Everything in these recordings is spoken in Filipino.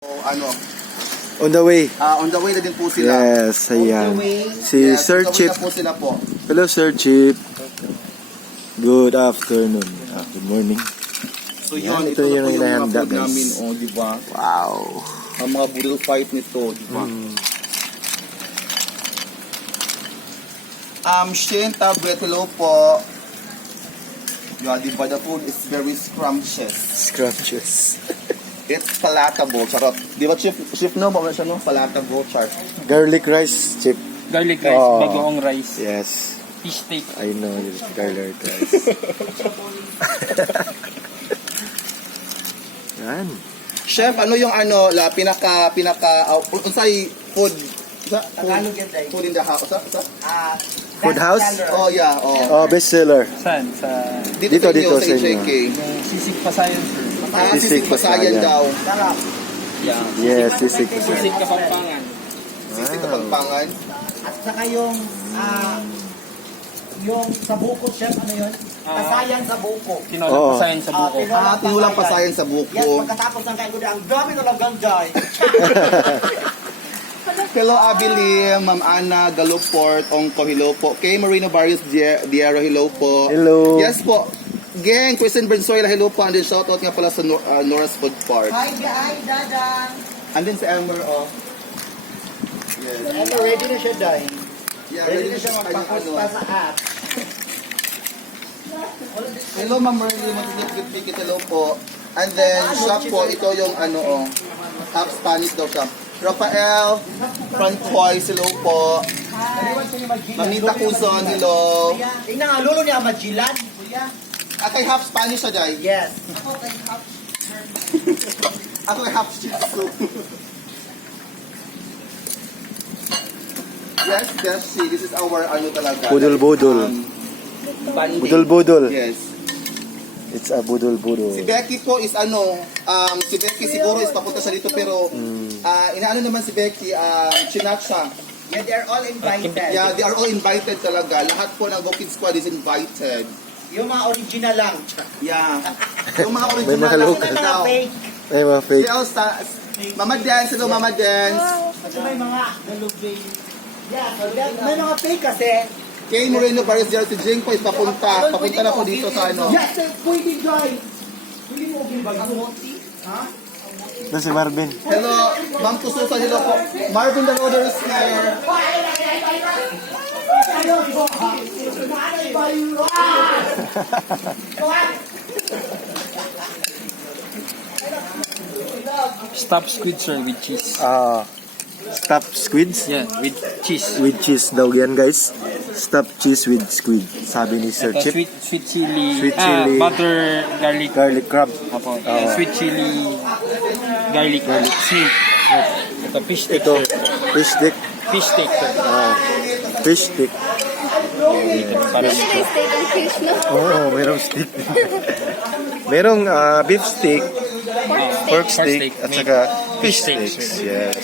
Ano? On the way. On the way na din po sila. Yes, ayan. Si Yes, Sir on the way Chip. na po sila po. Hello, Sir Chip. Good afternoon. Good morning. So Yan, yun, ito ito na yung po yung mga inahanda, food guys. namin, oh, di ba? Wow. Ang mga budol fight nito, di ba? Shenta Bretelo po. Yeah, di ba, the food is very scrumptious. Scrumptious. It's palatable, charot. Di ba, Chef no? Bakit siya, no? Palatable, charot. Garlic rice, Chip. Garlic rice, Oh. bagoong rice, Yes. fish steak. I know it's garlic rice. Yan. Chef, ano yung ano, pinaka, unsay food, Tagalog yan, Day. food in the house, Food house? Oh, yeah, oh. Oh, bestseller. Saan? Sa Dito sa inyo, sa sa inyo. AJK. yung sisig pasayan, sir. Sisig Pasayan daw. Sarap. Yeah. Yes, sisig. Sisig Kapampangan. Sisig Kapampangan. At saka yung sa buko, chef, ano yun? Pasayan sa buko. Tinolang Oo. pasayan sa buko. Tinulang Pasayan sa Yes, buko. pagkatapos ng kain ko ang dami na lang Day. Hello, Abili, Ma'am Ana, Galuport, Ongko, hello po. Kay Marino Barrios Diero, hello po. Hello. Yes po. Gang, Kristen Bernsoyla, hello po. And then shoutout nga pala sa Nora's Food Park. Hi, Dadang. And then sa Elmer, oh. Yes. Ano, ready na siya, Day. Yeah, Ready na siya sa kanyang magpakos pa sa app. Hello, Ma'am Merly, Magpipikit, hello po. And then, shop po, ito yung ano, oh. Half Spanish daw shop. Rafael, Francois, hello po. Mamita Kuzon, hello. Tingnan nga, lulo niya, Majilan. Kay half Spanish siya, Jai. Yes. Ako kay half Shih Tzu. Yes, this is our ano talaga. Budol-budol. Banding. Budol-budol. Yes. It's a budol-budol. Si Becky po is ano, si Becky siguro is papunta siya dito pero inaano naman si Becky, chinat siya. Yeah, they're all invited. Yeah, they are all invited talaga. Lahat po ng Go Kids Squad is invited. Yung mga original lang. Yeah. Yung mga May original mga lang local. May mga daw. fake. Ay, mga Si fake. Elsa, Mama Dance, hello Mama Dance. At may mga yeah, so may mga fake kasi. Kay Moreno Paris Diar, si Jing po is papunta na po dito sa ano. Yes, pwede, Joy. Pwede mo ba yung ha? Ito si Marvin. Hello, Ma'am Kususan, hello po. Marvin the Loader is here. Stuffed squid, sir, with cheese. Stuffed squids. Yeah, with cheese. With cheese daw yan, guys. Stuffed cheese with squid. Sabi ni Sir Ito, Chip. sweet chili. Sweet chili. Butter, garlic. Garlic crab. Apo. Sweet chili, garlic. Snake. Ito, fish steak, Ito, sir. fish stick. Fish steak, sir. Fish stick. Parang Steak and fish, no? Oo, merong stick. Merong beef stick, pork steak, at saka fish sticks. Yes.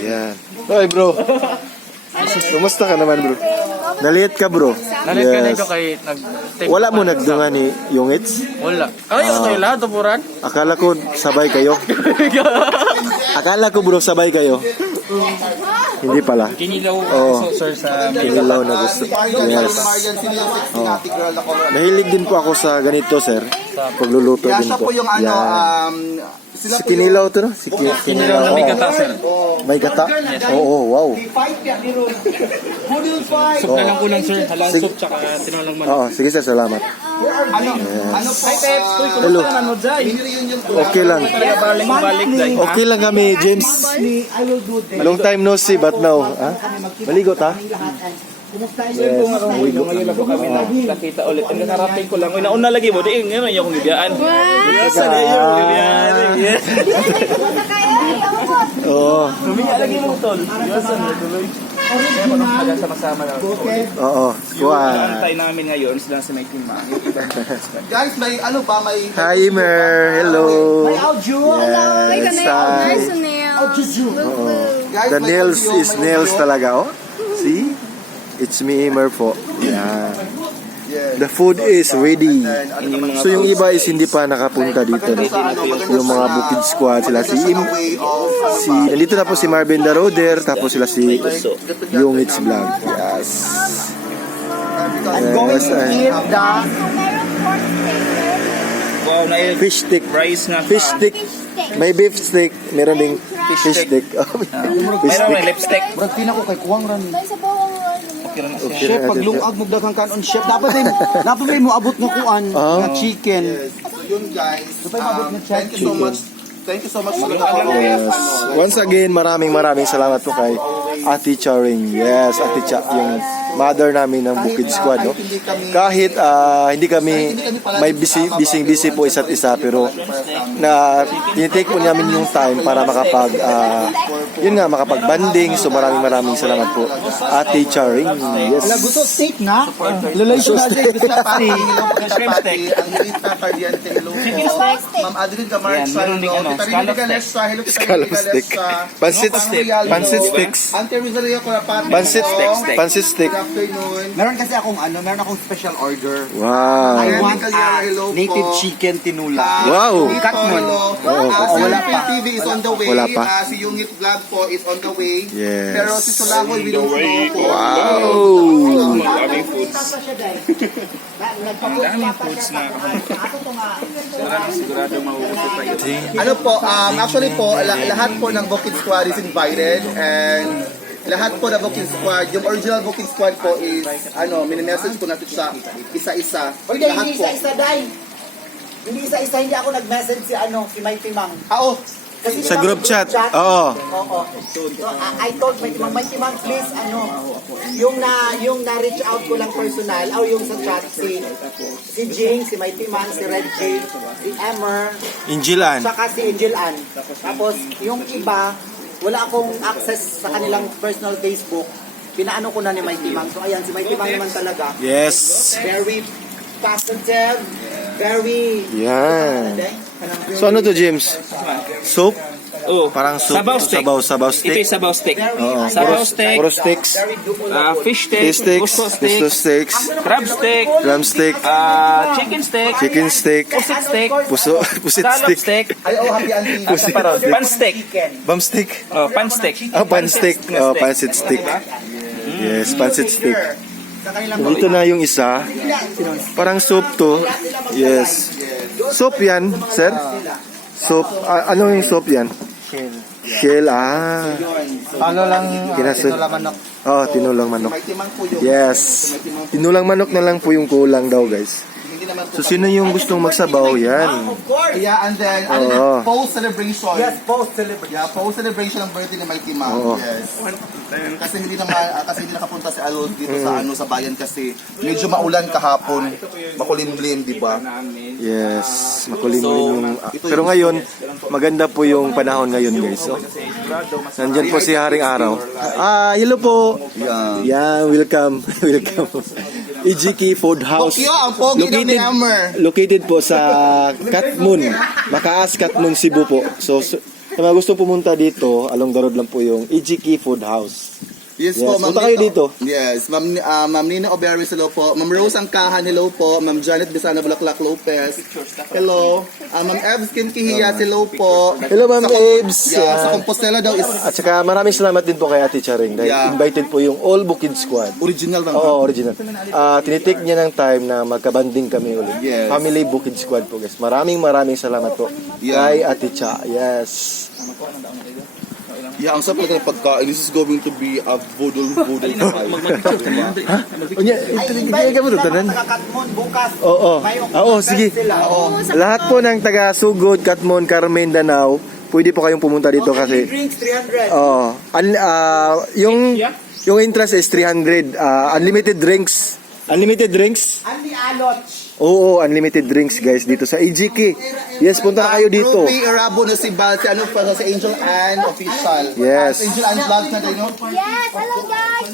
Yan. Hoy, bro. Kumusta ka naman, bro? Naliit ka, bro. nalit ka na ito kay Wala mo nagdunga ni yung its? Wala. Ay, okay lahat, tupuran. Akala ko sabay kayo. Akala ko, bro, sabay kayo. Hindi pala. Kinilaw, Oo. sir, sa Kinilaw na gusto. Yes. Mahilig din po ako sa ganito, sir. Pagluluto Kaya din siya po. po yung ano, Yan. sila Si po Kinilaw to, no? Si kinilaw na may gata, sir. May gata? Oo, wow. Fight ya, ni Ron. Budol fight. Soup na lang kulang, sir. Halal Sige. soup, tsaka tinolang manok. Oo, sige sir, salamat. ano po, Hello. mini-reunion po. Okay lang. Balik, dahil. Okay lang kami, James. I will do this. Long time no see, but now, ha? Maligot, ha? Kumusta Yes, maligot. Ngayon lang po kami nakita ulit. Ang nakarating ko lang. Nauna lagi mo. Di, ngayon yung akong bibiyaan. Sa na yung bibiyaan. Yes. Oo, Lumiya lagi mo, tol. Yes, ano, tuloy. Kaya mo nung sama-sama lang. oo. Yung Kuha. antay namin ngayon, sila si Mike Lima. Guys, may ano ba, may... Hi, Mer. Hello. May audio. Yes, hi. Nice nail. Oo. Guys, The may nails audio, is may nails audio. talaga, oh. See? It's me, Mer po. Yan. Yes. The food is ready. So yung iba is hindi pa nakapunta dito. No? Yung mga Bukid Squad, sila nandito na po si Marvin the Roader, tapos sila si Yung It's Vlog. Yes. I'm going to eat the Wow, na yun. Fish stick. Rice nga. Fish stick. May beef stick. Meron ding fish stick. Fish Mayroon may stick. lipstick. Brad, pina ko kay Kuwang ran. Okay lang na siya. Chef, pag lungag mo daghang kanon, chef, dapat mo abot ng kuan, na chicken. So yun guys, mabot na thank you so much. Thank you so much for the Yes. Once again, maraming salamat po kay Ate Charing. Yes, Ate Cha, yung mother namin ng Bukid Squad. No? Kahit hindi kami may busy po isa't isa, pero na tinitake po namin yung time para makapag-banding. So maraming salamat po, Ate Charing. Yes. Wala gusto steak nga. Lalay ko na steak. Shrimp steak. Ang Hilit na Cardiente, hello po. Chicken steak. Ma'am Adeline Gamarcha, Yan, meron ding hello. ano, Tita scallop Rini Galesa, hello. Tita Rini Scallop stick. Galesa. Pansit Pang stick. Real, Pansit hello. sticks. Ante Rosalia Corapati, Pansit hello. stick. Pansit stick. Good afternoon. Meron kasi akong meron akong special order. Wow. I Ayan, want Calyara, hello po. native chicken tinula. Wow. Cut mo. Si wala Rapid pa. TV is on the way. Wala pa. Si Yungit Vlog po is on the way. Yes. Pero si Sulakoy, we don't know po. Wow. Daming foods. Daming foods na. Sigurado mauusap tayo. Ano po, actually po, lahat po ng Bukid Squad is invited and lahat po ng Bukid Squad, yung original Bukid Squad po is, mini-message po natin sa isa-isa. Oy, Lahat hindi po. isa-isa, Day. Hindi isa-isa, hindi ako nag-message si May Timang. Kasi Sa group chat. Oo. Oo. So, I told May Timang, please, yung na-reach out ko lang personal, yung sa chat, si Jing, si May Timang, si Red Jane, si Emmer, Injilan. saka si Angel Ann. Tapos, yung iba, wala akong access sa kanilang personal Facebook. Pinaano ko na ni May Timang. So, ayan, si May Timang naman talaga. Yes. Very positive, very... Yan. So ano to, James? Soup? Oh, Parang soup. Sabaw steak. Sabaw Ito steak. yung sabaw steak. Oo. Sabaw steak. Puro steaks. Fish steak. Fish steaks. Gusto Gusto steak. steaks. Crab steak. Lamb steak. Chicken steak. Chicken steak. Pusit steak. Pusit Scallop steak. steak. Ay, happy auntie. Pusit Pan steak. steak. Bum steak. Pan steak. Pan steak. Pancit steak. Yes, pancit steak. Dito na yung isa. Parang soup to. Yes. Soup yan, sir? Soup. Ano yung soup yan? Shell. Ano lang, Kinasod. manok. Oh, tinulang manok. May Timang po yung... Yes. Tinulang manok na lang po yung kulang daw, guys. Hindi naman po. So, sino yung gustong magsabaw? Yan. Of course. Yeah, and then, Oo. post-celebration. Yes, post-celebration. Yeah, post-celebration ng birthday ni May Timang. Oo. Yes. Kasi hindi nakapunta si Alol dito sa bayan kasi medyo maulan kahapon. Makulimlim, di ba? Yes. Makulimlim yung... Pero ngayon, maganda po yung panahon ngayon, guys. So, nandyan po si Haring Araw. Hello po. Yeah. Yeah, welcome. Welcome. AJK Food House. Pokyo, ang pogi ng ni Hammer. Located po sa Katmon. Makaas, Katmon, Cebu po. So, sa mga gusto pumunta dito, along the road lang po yung AJK Food House. Yes, Yes, po, Ma'am punta kayo Nina- dito. Yes, Ma'am Nina Oberis, hello po. Ma'am Rose Angkahan, hello po. Ma'am Janet Bisana Bulaklak Lopez, hello. Ma'am Evs Kinkihiya, hello po. Hello, Ma'am Abes. Yeah, sa Compostela daw is At saka maraming salamat din po kay Ate Charing dahil Yeah. invited po yung All Bukid Squad. original lang. Oo, original. Tinitake niya ng time na magkabanding kami ulit. Yes. Family Bukid Squad po, guys. Maraming salamat po Yeah. kay Ate Cha. Yes. Yeah, ang sarap talaga ng pagkain. This is going to be a budol vibe. Onya, ito mo tanan. Katmon, bukas. Oo. Oo, sige. Lahat po ng taga Sugod, Katmon, Carmen, Danau, pwede po kayong pumunta dito kasi Drinks, 300. yung entrance is 300. Unlimited drinks. Unlimited drinks? Andy Alot. Oo, unlimited drinks guys dito sa AJK. Yes, punta na kayo dito. Ruby Arabo na si Bal, si Angel Ann official. Yes. Angel Ann vlog na din, no? Yes, hello guys!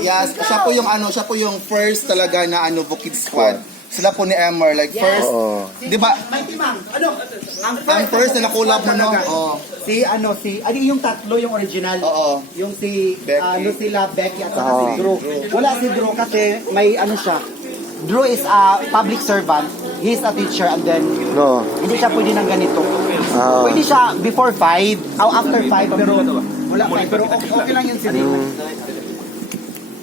Yes, siya po yung first talaga na Bukid Squad. Sila po ni Emmer, like first, Oo. di ba? May timang. Ang first na nakulab mo, no? Oo. Yung tatlo, yung original. Oo. Yung si, Becky. sila, Becky at saka si Drew. Wala si Drew kasi may siya, Drew is a public servant. He's a teacher and then No. hindi siya pwede ng ganito. Ah. Pwede siya before 5, o after 5, pero wala pa. Pero okay lang yun si Drew.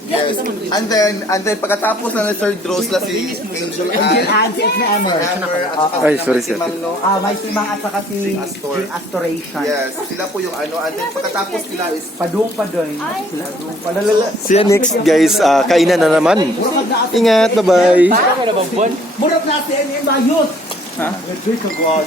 Yes. And then pagkatapos na Sir Drew sila si Angel Angel Ann, Ann, si Edna Emmer. Hammer, at saka Ay, si sorry, Mang sir. no? May simang at saka si Jing Astoration. Yes, sila po yung ano. And then pagkatapos nila is Padung pa doon. Padung pa. Lalala. See you next guys, kainan na naman. Ingat, bye-bye. Ako na bang buwan? Murag natin yung bayot. Ha? Nag-drink ka God.